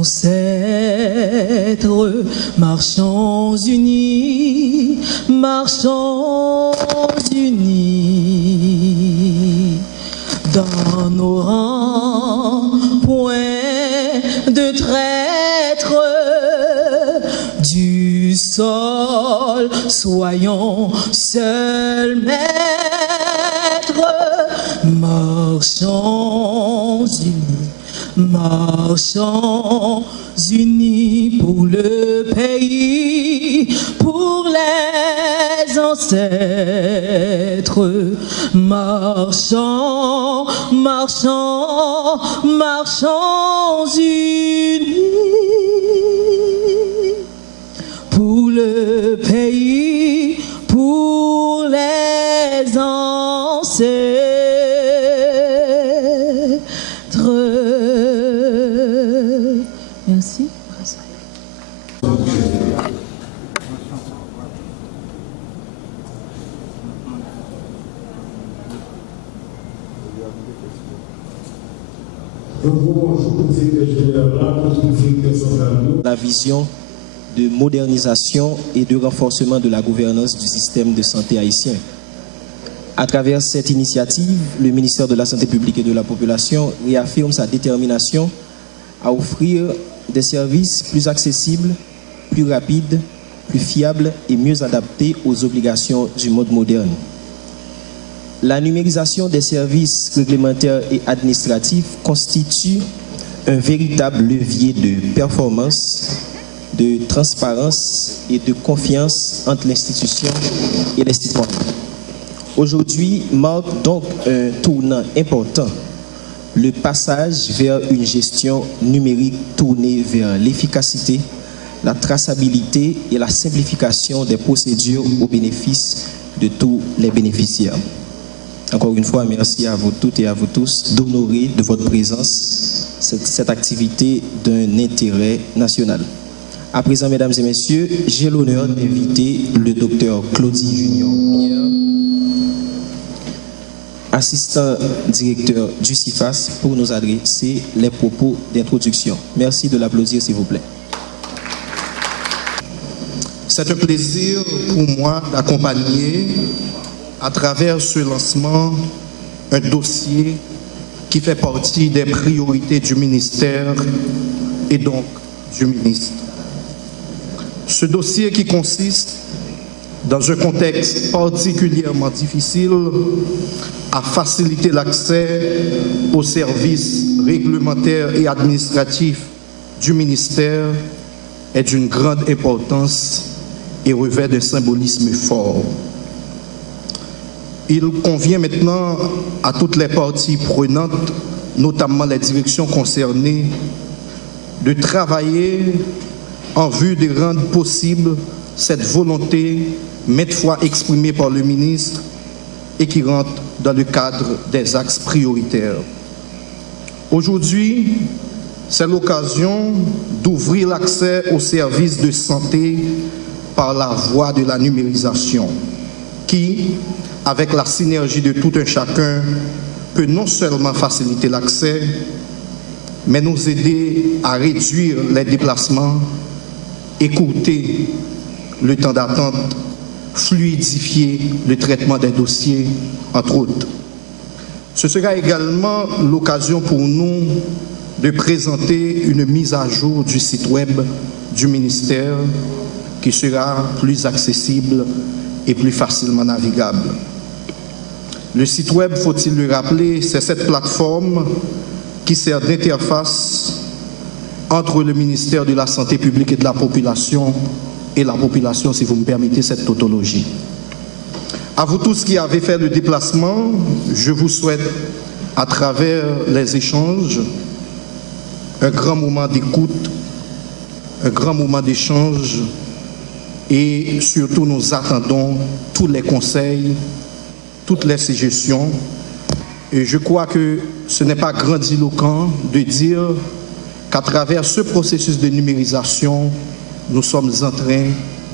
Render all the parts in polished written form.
Ancêtres, marchons unis, marchons unis, dans nos rangs, point de traître, du sol, soyons seuls maîtres, marchons unis. Marchons unis pour le pays, pour les ancêtres. Marchons, marchons, marchons unis pour le pays, pour les ancêtres. Merci. La vision de modernisation et de renforcement de la gouvernance du système de santé haïtien. À travers cette initiative, le ministère de la Santé publique et de la Population réaffirme sa détermination à offrir des services plus accessibles, plus rapides, plus fiables et mieux adaptés aux obligations du monde moderne. La numérisation des services réglementaires et administratifs constitue un véritable levier de performance, de transparence et de confiance entre l'institution et les citoyens. Aujourd'hui marque donc un tournant important, le passage vers une gestion numérique tournée vers l'efficacité, la traçabilité et la simplification des procédures au bénéfice de tous les bénéficiaires. Encore une fois, merci à vous toutes et à vous tous d'honorer de votre présence cette activité d'un intérêt national. À présent, mesdames et messieurs, j'ai l'honneur d'inviter le docteur Claudie Junior, assistant directeur du CIFAS, pour nous adresser les propos d'introduction. Merci de l'applaudir, s'il vous plaît. C'est un plaisir pour moi d'accompagner à travers ce lancement un dossier qui fait partie des priorités du ministère et donc du ministre. Ce dossier qui consiste, dans un contexte particulièrement difficile, à faciliter l'accès aux services réglementaires et administratifs du ministère est d'une grande importance et revêt d'un symbolisme fort. Il convient maintenant à toutes les parties prenantes, notamment les directions concernées, de travailler en vue de rendre possible cette volonté maintes fois exprimée par le ministre et qui rentre dans le cadre des axes prioritaires. Aujourd'hui, c'est l'occasion d'ouvrir l'accès aux services de santé par la voie de la numérisation, qui, avec la synergie de tout un chacun, peut non seulement faciliter l'accès, mais nous aider à réduire les déplacements, écourter le temps d'attente, fluidifier le traitement des dossiers, entre autres. Ce sera également l'occasion pour nous de présenter une mise à jour du site web du ministère qui sera plus accessible et plus facilement navigable. Le site web, faut-il le rappeler, c'est cette plateforme qui sert d'interface entre le ministère de la Santé publique et de la Population et la population, si vous me permettez cette tautologie. À vous tous qui avez fait le déplacement, je vous souhaite, à travers les échanges, un grand moment d'écoute, un grand moment d'échange et surtout nous attendons tous les conseils, toutes les suggestions. Et je crois que ce n'est pas grandiloquent de dire qu'à travers ce processus de numérisation, nous sommes en train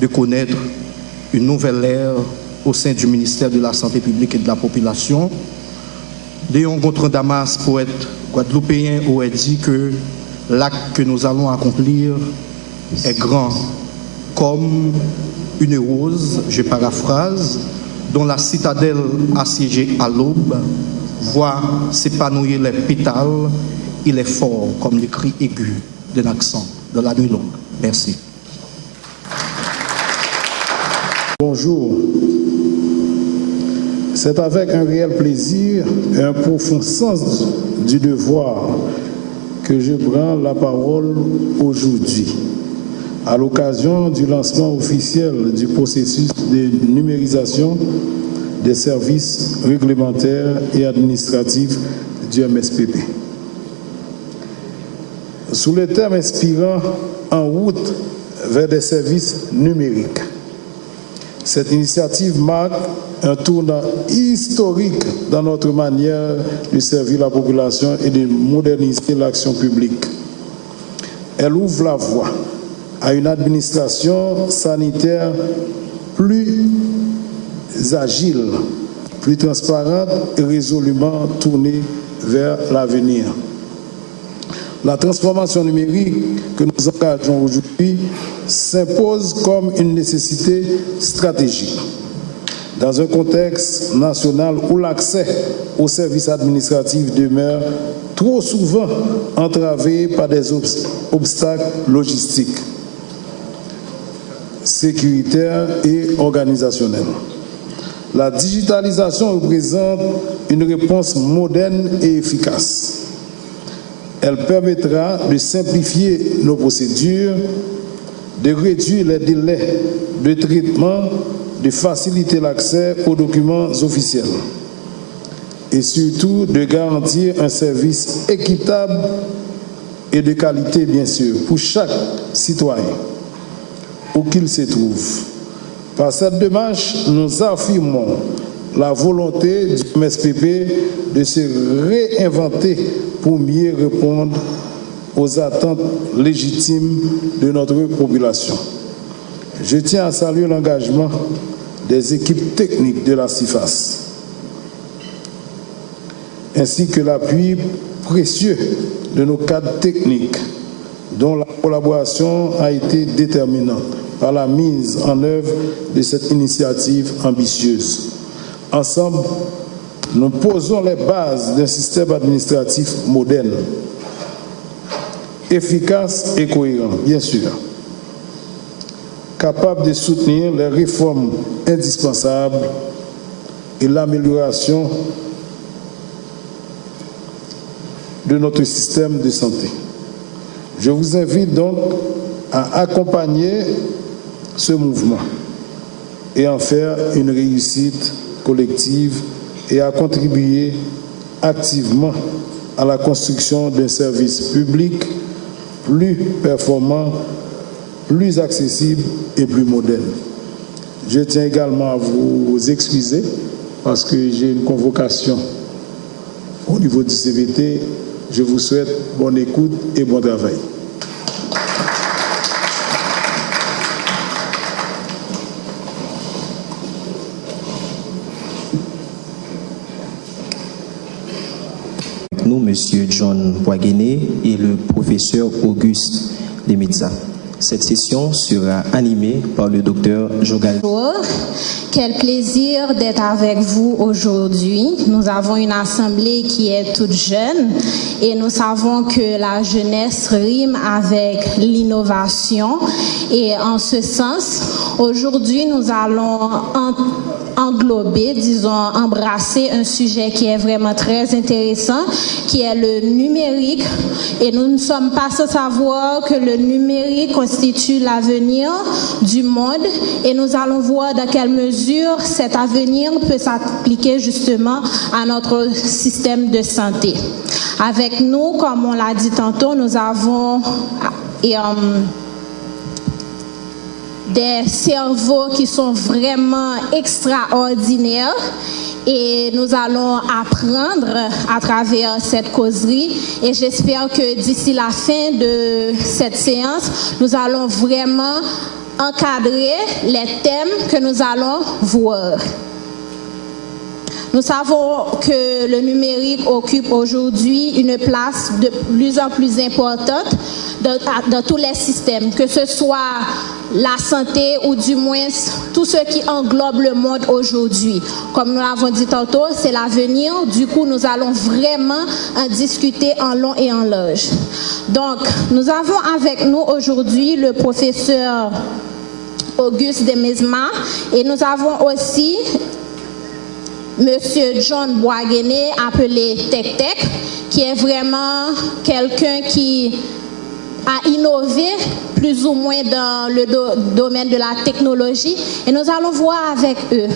de connaître une nouvelle ère au sein du ministère de la Santé publique et de la Population. Léon Gontran Damas, poète guadeloupéen, aurait dit que l'acte que nous allons accomplir est grand, comme une rose, je paraphrase, dont la citadelle assiégée à l'aube voit s'épanouir les pétales. Il est fort comme le cri aigu d'un accent de la nuit longue. Merci. Bonjour. C'est avec un réel plaisir et un profond sens du devoir que je prends la parole aujourd'hui, à l'occasion du lancement officiel du processus de numérisation des services réglementaires et administratifs du MSPP. Sous le terme inspirant « En route vers des services numériques », cette initiative marque un tournant historique dans notre manière de servir la population et de moderniser l'action publique. Elle ouvre la voie à une administration sanitaire plus agile, plus transparente et résolument tournée vers l'avenir. La transformation numérique que nous engageons aujourd'hui s'impose comme une nécessité stratégique. Dans un contexte national où l'accès aux services administratifs demeure trop souvent entravé par des obstacles logistiques, sécuritaires et organisationnels. La digitalisation représente une réponse moderne et efficace. Elle permettra de simplifier nos procédures, de réduire les délais de traitement, de faciliter l'accès aux documents officiels et surtout de garantir un service équitable et de qualité, bien sûr, pour chaque citoyen, où qu'il se trouve. Par cette démarche, nous affirmons la volonté du MSPP de se réinventer pour mieux répondre aux attentes légitimes de notre population. Je tiens à saluer l'engagement des équipes techniques de la CIFAS, ainsi que l'appui précieux de nos cadres techniques, dont la collaboration a été déterminante par la mise en œuvre de cette initiative ambitieuse. Ensemble, nous posons les bases d'un système administratif moderne, efficace et cohérent, bien sûr, capable de soutenir les réformes indispensables et l'amélioration de notre système de santé. Je vous invite donc à accompagner ce mouvement et en faire une réussite collective et à contribuer activement à la construction d'un service public plus performant, plus accessible et plus moderne. Je tiens également à vous excuser parce que j'ai une convocation au niveau du CVT. Je vous souhaite bonne écoute et bon travail. Nous, M. John Boisguené et le professeur Auguste Demedza. Cette session sera animée par le docteur Jogal. Bonjour, quel plaisir d'être avec vous aujourd'hui. Nous avons une assemblée qui est toute jeune et nous savons que la jeunesse rime avec l'innovation. Et en ce sens, aujourd'hui, nous allons englober, disons, embrasser un sujet qui est vraiment très intéressant, qui est le numérique. Et nous ne sommes pas sans savoir que le numérique constitue l'avenir du monde et nous allons voir dans quelle mesure cet avenir peut s'appliquer justement à notre système de santé. Avec nous, comme on l'a dit tantôt, nous avons des cerveaux qui sont vraiment extraordinaires et nous allons apprendre à travers cette causerie et j'espère que d'ici la fin de cette séance, nous allons vraiment encadrer les thèmes que nous allons voir. Nous savons que le numérique occupe aujourd'hui une place de plus en plus importante dans tous les systèmes, que ce soit la santé ou du moins tout ce qui englobe le monde aujourd'hui. Comme nous l'avons dit tantôt, c'est l'avenir. Du coup, nous allons vraiment en discuter en long et en large. Donc, nous avons avec nous aujourd'hui le professeur Auguste Demesma et nous avons aussi Monsieur John Boisguené, appelé Tech Tech, qui est vraiment quelqu'un qui a innové plus ou moins dans le domaine de la technologie. Et nous allons voir avec eux.